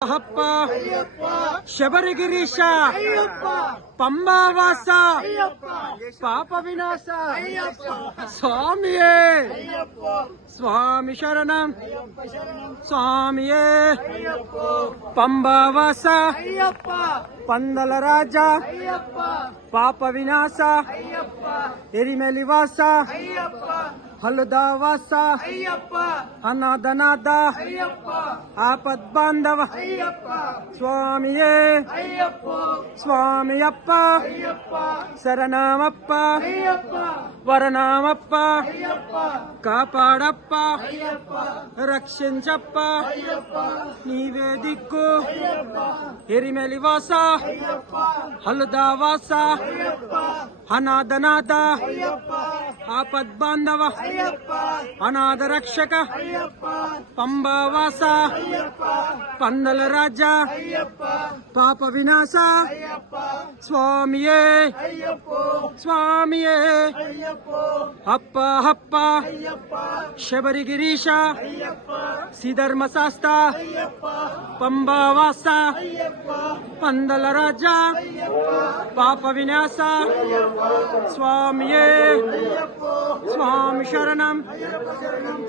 ಅಯ್ಯಪ್ಪ ಶಬರಿಗಿರೀಶ ಪಂಬಾವಾಸ ಪಾಪ ವಿನಾಶ ಸ್ವಾಮಿಯೇ ಸ್ವಾಮಿ ಶರಣಂ ಸ್ವಾಮಿಯೇ ಪಂಬಾವಾಸ ಪಂದಲ ರಾಜ ಪಾಪ ವಿನಾಶ ಎರಿಮೆಲಿವಾಸ ಹಲುದಾವಾಸ ಅನಾದನಾದ ಆಪದ್ ಬಾಂಧವ ಸ್ವಾಮಿಯೇ ಸ್ವಾಮಿಯಪ್ಪ ಶರಣಮಪ್ಪ ವರನಾಮಪ್ಪ ಕಾಪಾಡಪ್ಪ ರಕ್ಷಿಂಚಪ್ಪ ನೀವೇ ದಿಕ್ಕು ಎರಿಮೆಲಿವಾಸ ಹಲುದಾವಾಸ ಅನಾದನಾದ ಆಪದ್ ಬಾಂಧವ ಅನಾಥ ರಕ್ಷಕ ಪಂಬಾವಾಸ ಪಂದಲ ರಾಜ ಪಾಪ ವಿನಾಶ ಸ್ವಾಮಿಯೇ ಸ್ವಾಮಿಯೇ ಅಪ್ಪ ಅಪ್ಪ ಶಬರಿಗಿರೀಶ ಸಿಧರ್ಮಶಾಸ್ತ್ರ ಪಂಬಾವಾಸ ಪಂದಲ ರಾಜ ಪಾಪ ವಿನಾಶ ಸ್ವಾಮಿಯೇ ಸ್ವಾಮಿ ಶರಣಂ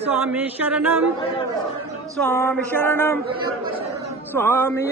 ಸ್ವಾಮಿ ಶರಣಂ ಸ್ವಾಮಿ ಶರಣಂ ಸ್ವಾಮಿಯೇ